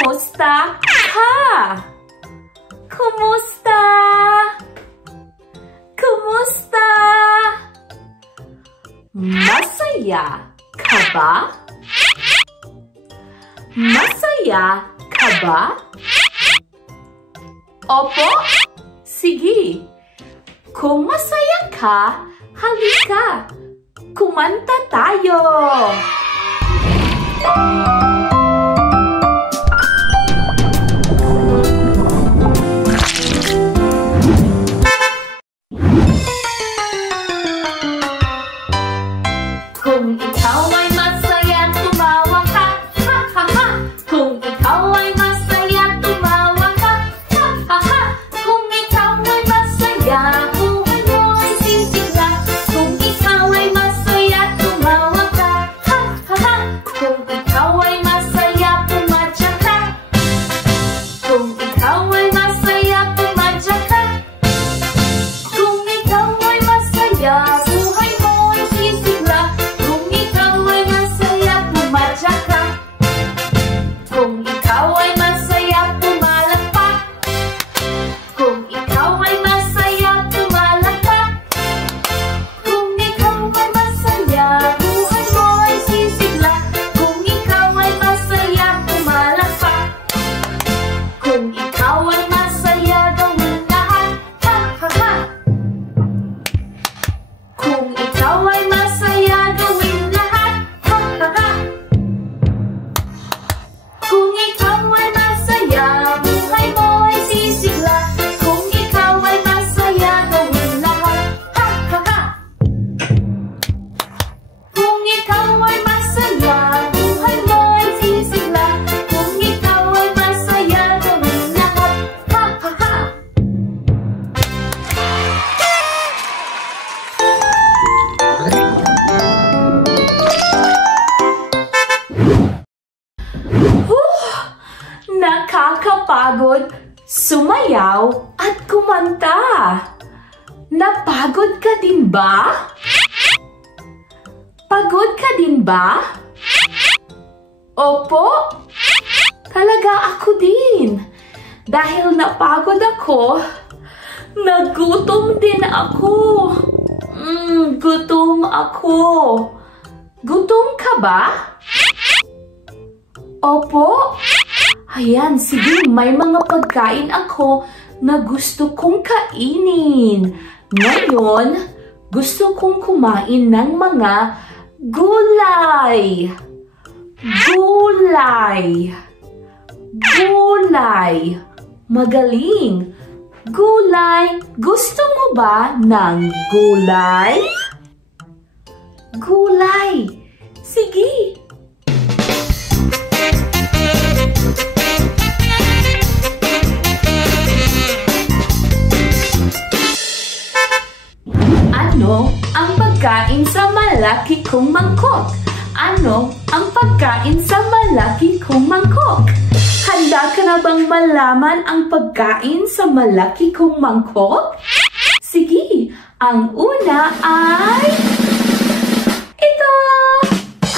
Kumusta ka? Kumusta? Kumusta? Masaya ka ba? Masaya ka ba? Opo, sige. Kung masaya ka, halika. Kumanta tayo. Kung ikaw ay masaya, tumawa ka, ha ha ha. Kung ikaw ay masaya, tumawa ka, ha ha ha. Kung ikaw ay masaya, buhay mo ay sisigla. Kung ikaw ay masaya, tumawa ka, ha ha ha. Kung ikaw ay masaya, pumadya ka. Kung ikaw ay masaya, pumadya ka. Kung ikaw ay masaya, buhay mo ay sisigla. Kung ikaw ay masaya, pumadya ka. Kung ikaw ay masaya, pumalakpak. Kung ikaw ay masaya, pumalakpak. Kung ikaw ay masaya, buhay mo ay sisigla. Kung ikaw ay masaya, pumalakpak. Kung ikaw ay masaya, gawin lahat, ha ha ha. Kung ikaw ay masaya, gawin lahat, ha ha ha. Kung ikaw ay masaya, buhay mo ay sisigla. Kung ikaw ay masaya, gawin lahat, ha ha ha. Kung ikaw ay masaya, buhay mo ay sisigla. Kung ikaw ay masaya, gawin lahat, ha ha ha. Nakakapagod sumayaw at kumanta. Napagod ka din ba? Pagod ka din ba? Opo, talaga ako din. Dahil napagod ako, nagutom din ako. Gutom ako. Gutom ka ba? Opo. Ayan, sige, may mga pagkain ako na gusto kong kainin. Ngayon, gusto kong kumain ng mga gulay. Gulay. Gulay. Magaling. Gulay. Gusto mo ba ng gulay? Gulay. Sige. Ano ang pagkain sa malaki kong mangkok? Ano ang pagkain sa malaki kong mangkok? Handa ka na bang malaman ang pagkain sa malaki kong mangkok? Sige, ang una ay ito!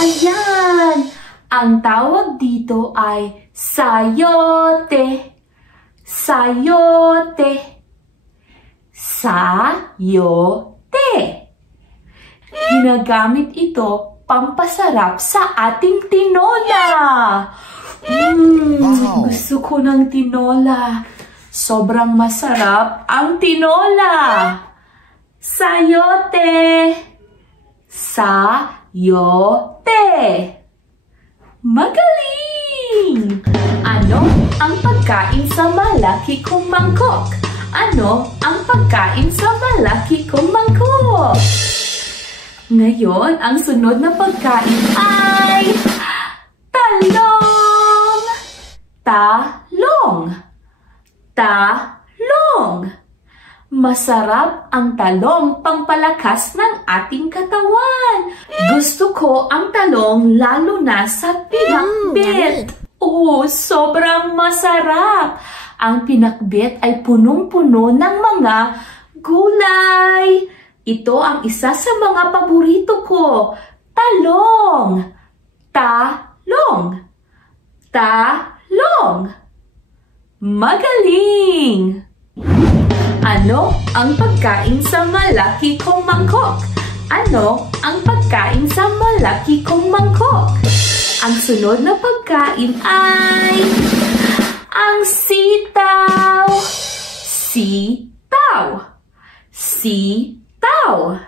Ayan! Ang tawag dito ay sayote. Sayote. Sayote. Ginagamit ito pampasarap sa ating tinola. Wow. Gusto ko ng tinola. Sobrang masarap ang tinola. Sayote. Sayote. Magaling! Ano ang pagkain sa malaki kong mangkok? Ano ang pagkain sa malaki kong mangkok? Ngayon, ang sunod na pagkain ay talong! Talong! Talong! Masarap ang talong pampalakas ng ating katawan. Gusto ko ang talong lalo na sa pinakbet. Oh, sobrang masarap! Ang pinakbet ay punong-puno ng mga gulay. Ito ang isa sa mga paborito ko. Talong. Talong. Talong. Talong. Magaling! Ano ang pagkain sa malaki kong mangkok? Ano ang pagkain sa malaki kong mangkok? Ang sunod na pagkain ay ang sitaw. Sitaw. Sitaw.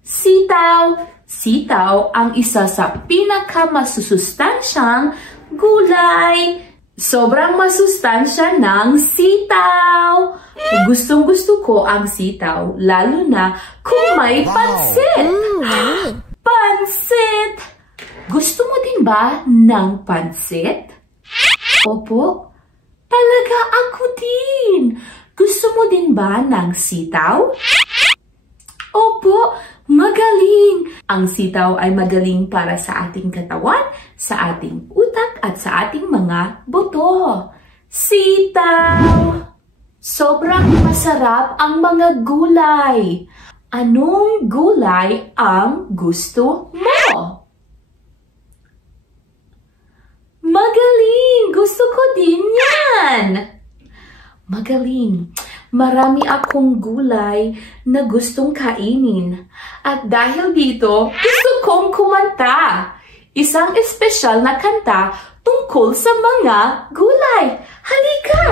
Sitaw. Sitaw ang isa sa pinakamasusustansyang gulay. Sobrang masustansya ng sitaw. Gustong-gusto ko ang sitaw, lalo na kung may pansit. Pansit! Gusto mo din ba ng pansit? Opo, talaga ako din. Gusto mo din ba ng sitaw? Opo, magaling! Ang sitaw ay magaling para sa ating katawan, sa ating utak at sa ating mga buto. Sitaw! Sobrang masarap ang mga gulay. Anong gulay ang gusto mo? Magaling! Gusto ko din yan! Magaling! Marami akong gulay na gustong kainin. At dahil dito, gusto kong kumanta. Isang espesyal na kanta tungkol sa mga gulay. Halika!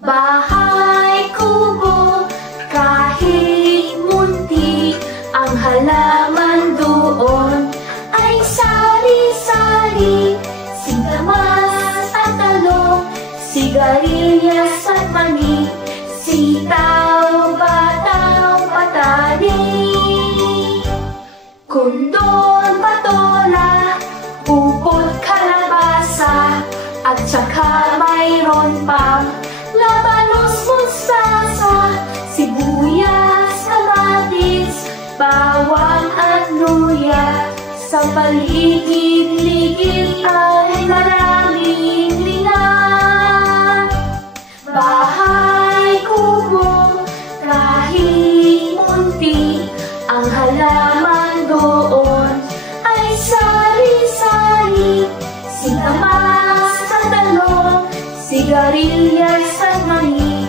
Bahay kubo, kahit munti, ang halaman doon ay sari-sari, singkamas at talong, sigarilyas at mani, sitaw, bataw, patani, kundon, patola, upot, kalabasa, at saka mayroon pang labanos, mustasa, sibuyas, kamatis, bawang at luya. Sa paligid-ligid ay maraming lingan. Bahay kubo, kahit munti, ang halaman doon ay sari-sari, singkamas at talong, sigarilyas at mani,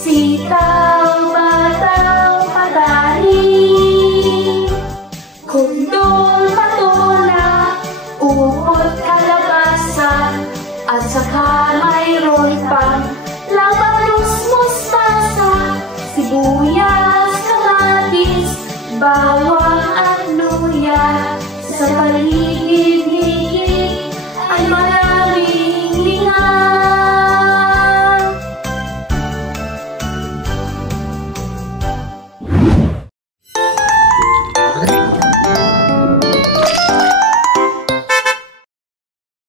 sitaw, bataw, patani, kundol, patola, upot, kalabasa, at saka mayroon pang labanos, mustasa, sibuyas, kamatis, bawang at luya. Sa paligid